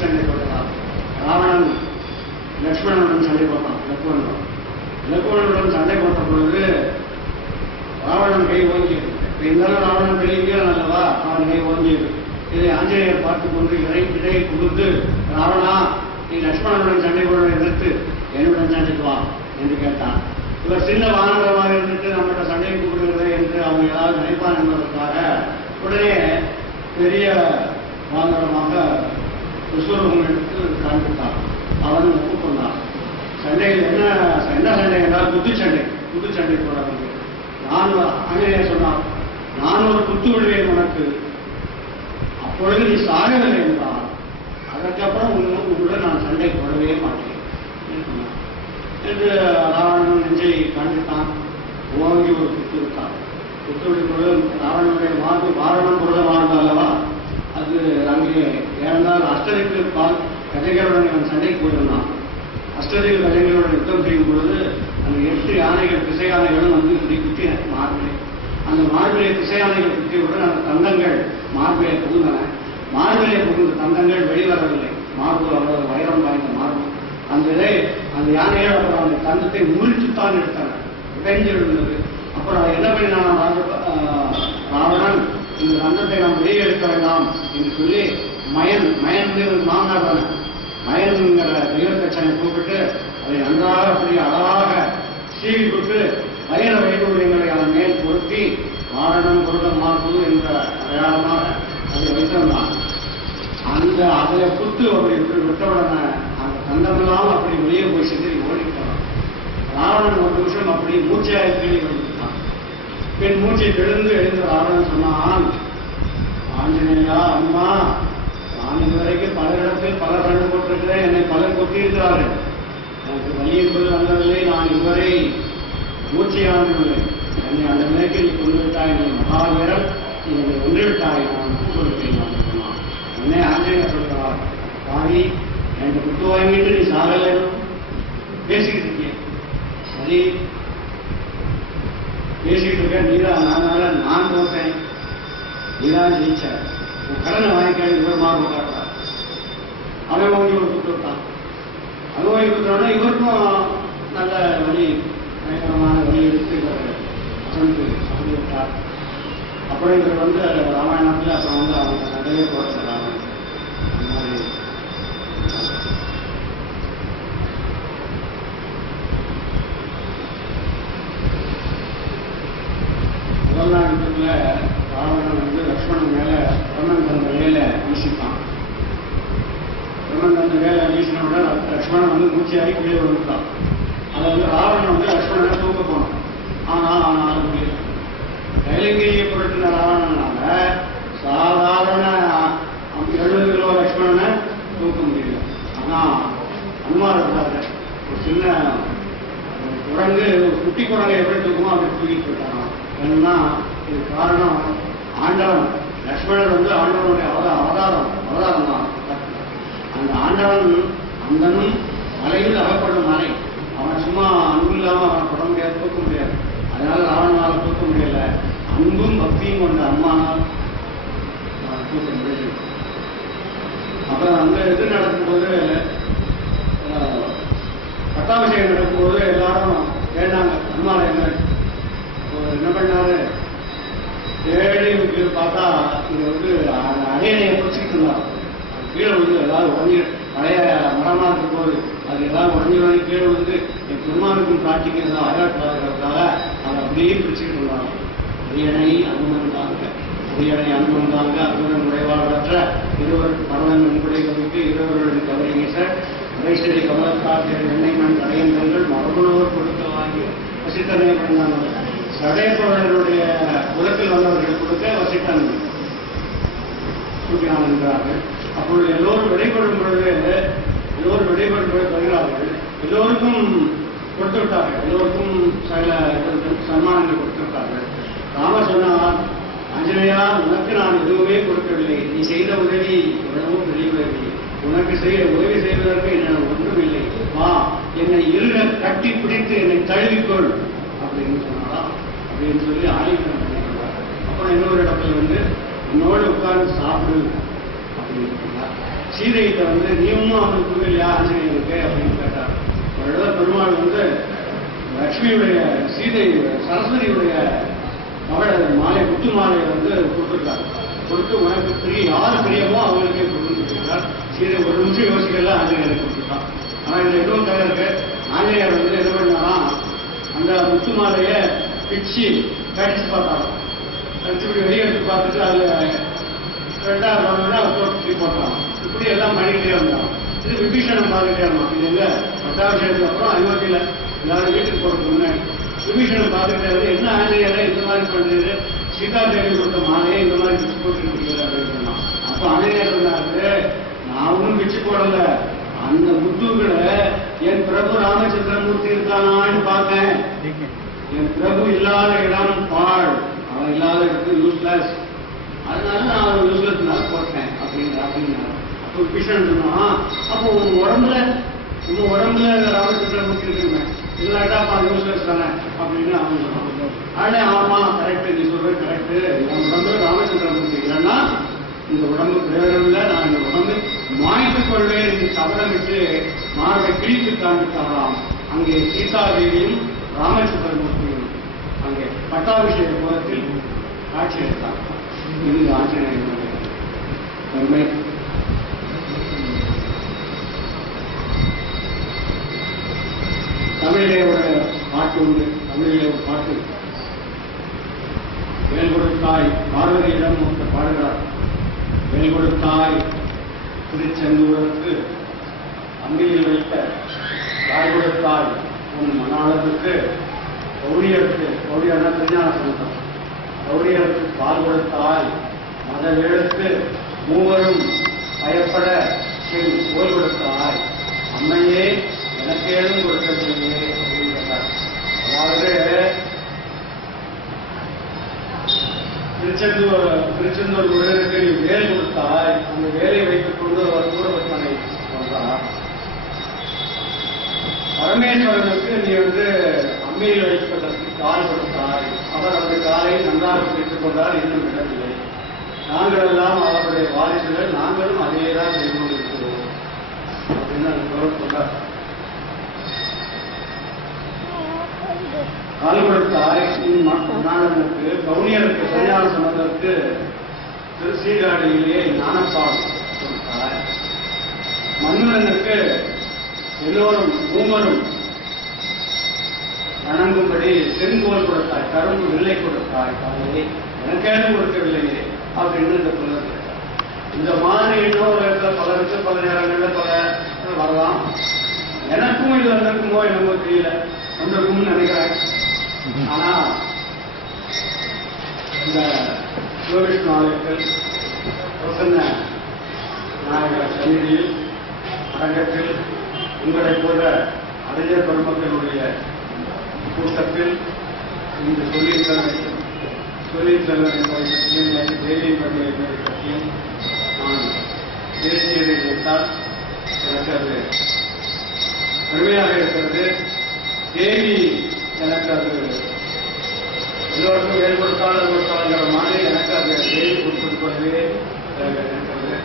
சண்டை போடுறார் ராவணன் லக்ஷ்மணனுடன் சண்டை போட்டான் லக்குவனுடன் லக்ஷ்மணனுடன் சண்டை போட்ட பொழுது ராவணன் கை ஓங்கியது இருந்தாலும் ராவணன் பெரிய அல்லவா அவன் கை ஓங்கியது இதை ஆஞ்சநேயர் பார்த்து கொண்டு இறை இடையை கொடுத்து ராவணா நீ லக்ஷ்மணனுடன் சண்டை போட நிறுத்து என்னுடன் சண்டைக்கு வா என்று கேட்டான் இவர் சின்ன வானவரமாக இருந்துட்டு நம்மகிட்ட சண்டை கூப்பிடுகிறது என்று அவங்க ஏதாவது நினைப்பான் என்பதற்காக உடனே பெரிய வானவரமாக விஸ்வரூபம் எடுத்து காண்பித்தான் அவன் ஒப்புக்கொண்டான். சண்டையில் என்ன என்ன சண்டை என்றால் குத்து சண்டை குத்து சண்டை போட நான் ஆஞ்சநேயர் சொன்னான் நான் ஒரு குத்து விடுவேன் உனக்கு. அப்பொழுது நீ சாகவில்லை என்றால் அதற்கப்புறம் உன்னு- நான் சண்டை போடவே மாட்டேன். என்று ராவணன் நெஞ்சை காண்பித்தான். ஓங்கி ஒரு குத்து விட்டான். குத்து விடும் ராவணனுடைய மார்பு மாரணம் பொருள மார்பு அல்லவா? அது அங்கே ஏனென்றால் அஷ்டதிக்கு பால் கதைகளுடன் இவன் சண்டைக்கு போயிருந்தான். அஷ்டதிக்கு கதைகளுடன் யுத்தம் செய்யும் பொழுது அந்த எட்டு யானைகள் திசை யானைகளும் வந்து இப்படி குத்தி மார்பிலே அந்த மார்பிலே திசை யானைகள் குத்தியவுடன் அந்த தந்தங்கள் மார்பிலே புகுந்தன. மார்பிலே புகுந்த தந்தங்கள் வெளிவரவில்லை மார்பு அவ்வளவு வைரம் வாய்ந்த மார்பு. அந்த இதை அந்த யானைகள் அப்புறம் அந்த தந்தத்தை முறித்துத்தான் எடுத்தன. உடைஞ்சு விழுந்தது அப்புறம் என்ன பண்ணினான்? ராவணன் இந்த தந்தத்தை நாம் வெளியே எடுக்க வேண்டாம் என்று சொல்லி மயன் மயன் மாமனார் தானே மயன்கிற தெய்வத்தச்சனை கூப்பிட்டு அதை நன்றாக அப்படி அழகாக சீவி விட்டு பயண வைடூரியங்களை அதன் மேல் பொருத்தி மாரணம் பொருளம் மாறுவது என்ற அடையாளமாக அதை வைத்திருந்தான் அந்த அதில் குத்து அப்படி விட்டு விட்டவுடனே அந்த தந்தமெல்லாம் அப்படி வெளியே போய் சென்று ஓடிட்டான் ராவணன் ஒரு நிமிஷம் அப்படி மூச்சையாய் கீழே பின் மூச்சை பிழந்து எழுந்து ராவணன் சொன்னான் ஆஞ்சநேயா அம்மா நான் இதுவரைக்கும் பல இடத்தில் பல கண்டு போட்டிருக்கிறேன். என்னை பலர் கொத்தியிருக்கிறார்கள் எனக்கு வழி என்பது வந்ததில்லை. நான் இதுவரை மூச்சையானதில்லை என்னை அந்த நிலைக்கு நீ கொண்டு விட்டாய். நீ மகாவீரர். நீ என்னை ஒன்று விட்டாய் நான் ஒப்புக் என்னை சொன்னான் உடனே ஆஞ்சநேயர் சொல்கிறார் சாமி எனக்கு குத்து வாங்கிட்டு நீ சாகலை. பேசிக்கிட்டு இருக்கேன். சரி பேசிட்டு இருக்க நீதான் நானால நான் தோற்றேன் நீதான் ஜெயிச்ச. உன் கடனை வாங்கிக்க இவர் மாறு காட்டார் அவன் வாங்கி ஒரு கொடுத்துருக்கான் அவன் அது வாங்கி கொடுத்தோன்னா இவருக்கும் நல்ல வழி பயங்கரமான வழி எடுத்து அசந்து அசந்து விட்டார். அப்புறம் இவர் வந்து ராமாயணத்தில் அப்புறம் வந்து அவங்க சண்டையே போட்டார் ராமன் அந்த மாதிரி முதல் நாள் யுத்தத்துல ராவணன் வந்து லக்ஷ்மணன் மேல பிரம்மன் தந்த வேல வீசிட்டான் அந்த வேலை வேலை வீசினவுடன் லக்ஷ்மணன் வந்து மூச்சியாகி கீழே விழுந்துட்டான். அதை வந்து ராவணன் வந்து லக்ஷ்மணனை தூக்க போனான். ஆனால் அவனால் முடியல கைலங்கையை புரட்டின ராவணனால சாதாரண எழுபது கிலோ லக்ஷ்மணனை தூக்க முடியல. ஆனா அனுமார் இருந்தாரு ஒரு சின்ன குரங்கு குட்டி குரங்கை எப்படி தூக்குமோ அப்படி தூக்கிட்டு போயிட்டாராம். ஏன்னா இது காரணம் ஆண்டவன். லக்ஷ்மணர் வந்து ஆண்டவனுடைய அவதாரம் அவதாரம் தான் அந்த ஆண்டவன் அந்தனும் மலையில் அகப்படும் மலை. அவன் சும்மா அன்பு இல்லாமல் அவன் தொட முடியாது தூக்க முடியாது. அதனால ராவணனால் தூக்க முடியல. அன்பும் பக்தியும் கொண்ட அம்மானால் தூக்க முடியல. அப்புறம் அந்த இது நடக்கும்போது பட்டாபிஷேகம் நடக்கும்போது எல்லாரும் கேட்டாங்க அம்மாவை என்ன அவர் என்ன பண்ணாரு? தேடி பார்த்தா இது வந்து அந்த அடையணையை பிடிச்சிட்டு இருந்தார் கீழே வந்து ஏதாவது உடஞ்சி பழைய மரமாக இருக்கும்போது அது எல்லாம் உடஞ்சி உடஞ்சி கீழே வந்து என் பெருமானுக்கும் பிரார்த்திக்கிறதா அழகாட்டுறதுக்காக அதை அப்படியே பிடிச்சிட்டு இருந்தாங்க அரியணை அனுமன் தாங்க அரியணை அனுமன் அனுமன் உடைவாளற்ற இருவர் மரணம் நன்கொடை கவிக்கு இருவருடன் கவரை வீச கடைசரி கமலக்காற்றில் எண்ணெய் மண் தடையந்தங்கள் மரபுணவர் கொடுக்க வாங்கி வசித்தனை பண்ணாங்க சடையப்பவர்களுடைய குலத்தில் வந்தவர்கள் கொடுக்க வசித்தன் சூட்டினான் என்கிறார்கள் அப்பொழுது எல்லோரும் விடைபெறும் பொழுது எல்லோரும் விடைபெறும் பொழுது வருகிறார்கள் எல்லோருக்கும் கொடுத்து விட்டார்கள் எல்லோருக்கும் சில சன்மானங்கள் கொடுத்து விட்டார்கள் ராம சொன்னார் அஞ்சனையா உனக்கு நான் எதுவுமே கொடுக்கவில்லை. நீ செய்த உதவி உடனும் பெரிய உதவி உனக்கு செய்ய உதவி செய்வதற்கு என்ன ஒன்றும் இல்லை வா என்னை இருக கட்டி பிடித்து என்னை தழுவிக்கொள் அப்படின்னு சொன்னாரா? அப்படின்னு சொல்லி ஆலிங்கனம் அப்புறம் இன்னொரு இடத்துல வந்து உன்னோடு உட்கார்ந்து சாப்பிடு. சீதைகிட்ட வந்து நீயும் அவனுக்கு கொடுக்கலையா ஆஞ்சநேயனுக்கு அப்படின்னு கேட்டார். ஒரு பெருமாள் வந்து லட்சுமியுடைய சீதை சரஸ்வதியுடைய மகள் மாலை முத்து மாலையை வந்து கொடுத்துருக்கார். கொடுத்து உனக்கு பிரிய யார் பிரியமோ அவங்களுக்கே கொடுத்துருக்கார். சீதை ஒரு நிமிஷம் யோசிக்கலாம் ஆஞ்சநேயர் கொடுத்துருக்கான் ஆனால் இதுல எதுவும் கதை இருக்கு. ஆஞ்சநேயர் வந்து என்ன பண்ணாராம் அந்த முத்து மாலையை பிச்சு கடிச்சு பார்த்தாங்க கடிச்சு வெளியே எடுத்து பார்த்துட்டு அதில் ரெண்டாவது ரவுண்டா போட்டு போட்டான் இப்படி எல்லாம் பண்ணிக்கிட்டே இருந்தான் இது விபீஷணம் பார்த்துட்டே இருந்தான் இது எங்க பட்டாபிஷேகத்துக்கு அப்புறம் அயோத்தியில எல்லாரும் வீட்டுக்கு போறதுக்கு முன்னாடி விபீஷணம் பார்த்துட்டே இருந்து என்ன ஆஞ்சநேயரை இந்த மாதிரி பண்றது சீதா தேவி கொடுத்த மாலையை இந்த மாதிரி பிச்சு போட்டு இருக்கிறது அப்படின்னு சொன்னான் அப்போ ஆஞ்சநேயர் சொன்னாரு நான் ஒன்றும் பிச்சு போடல அந்த முத்துக்களை என் பிரபு ராமச்சந்திரமூர்த்தி இருக்கானான்னு பார்த்தேன் என் பிரபு இல்லாத இடம் பாழ் அவன் இல்லாத இடத்துக்கு யூஸ்லெஸ் அதனால நான் ஒரு யூஸ்லெஸ் போட்டேன் அப்படின்னு அப்படின்னு. அப்போ கிருஷ்ணன் சொன்னான் அப்போ உன் உடம்புல உங்க உடம்புல ராமச்சந்திரமூர்த்தி இருக்குங்க இல்லாட்டா அவன் யூஸ்லெஸ் தானே அப்படின்னு அவன் சொன்னான். ஆனே ஆமா கரெக்ட் நீ சொல்ற கரெக்ட் என் உடம்புல ராமச்சந்திரமூர்த்தி இல்லைன்னா இந்த உடம்பு பிரயோகம் இல்லை. நான் இந்த உடம்பு மாய்த்து கொள்வேன். என்று சபதமிட்டு மார்பை கிழித்து காண்பித்தாராம். அங்கே சீதாதேவியும் ராமச்சந்திரமூர்த்தியும் அங்கே பட்டாபிஷேக கோலத்தில் காட்சி எடுத்தார் இது ஆஞ்சநேயனுடைய உண்மை. தமிழிலே ஒரு பாட்டு உண்டு. தமிழிலே ஒரு பாட்டு. வேல் கொடுத்தாய் பார்வதியிடம் ஒருத்தர் பாடுகிறார். வேல் கொடுத்தாய் திருச்செந்தூருக்கு அம்பியில் வைத்த தாய் கொடுத்தாய் உன் மணாளத்துக்கு கௌரியருக்கு கௌரியர்னா திருஞான சமுத்திரம் கௌரியருக்கு பால் கொடுத்தால் மத மூவரும் பயப்பட ஓய்வு கொடுத்தாய். அம்மையே எனக்கேதும் கொடுக்கவில்லையே அப்படின்னு அதாவது திருச்செந்தூர் திருச்செந்தூர் உடலுக்கு நீ வேல் கொடுத்தாய். அந்த வேலை வைத்துக் கொண்டு அவர் சூரபத்மனை சொல்றார் பரமேஸ்வரனுக்கு நீ வந்து அம்மையில் வைப்பதற்கு கால் கொடுத்தாய். காலை நன்றாக கொண்டால் இன்னும் விடவில்லை நாங்கள் எல்லாம் அவருடைய வாரிசுகள் நாங்களும் அதையே தான் செய்து கொண்டிருக்கிறோம். அப்படின்னு அந்த குரல் சொன்னார். கால் கொடுத்தாய் நாடனுக்கு கவுனியருக்கு சரியான சம்பந்தத்துக்கு திருச்சீர்காழியிலே ஞானப்பால் கொடுத்தாய் மன்னனுக்கு எல்லோரும் மூவரும் வணங்கும்படி செங்கோல் கொடுத்தாய் கரும்பு வில்லை கொடுத்தாய் காலையை எனக்கேனும் கொடுக்கவில்லையே அப்படின்னு இந்த புலர் இந்த மாதிரி இன்னொரு இடத்துல பலருக்கு பல நேரங்களில் பல வரலாம். எனக்கும் இது வந்திருக்குமோ என்னமோ தெரியல. வந்திருக்கும்னு நினைக்கிறேன். ஆனா இந்த சிவவிஷ்ணு ஆலயத்தில் பிரசன்ன நாயகர் சந்நிதியில் அரங்கத்தில் உங்களை போன்ற அறிஞர் பெருமக்களுடைய கூட்டத்தில் இந்த சொல்லித்தலை சொல்லித்தலை என்பதை பற்றியும் எனக்கு தேவி பெருமை என்பதை பற்றியும் நான் பேசியதை வைத்தால் எனக்கு அது பெருமையாக இருக்கிறது தேவி எனக்கு அது எல்லோருக்கும் வேறு கொடுத்தால் அது கொடுத்தாங்கிற மாதிரி எனக்கு அது தேவி கொடுப்பது போலவே இருக்கிறது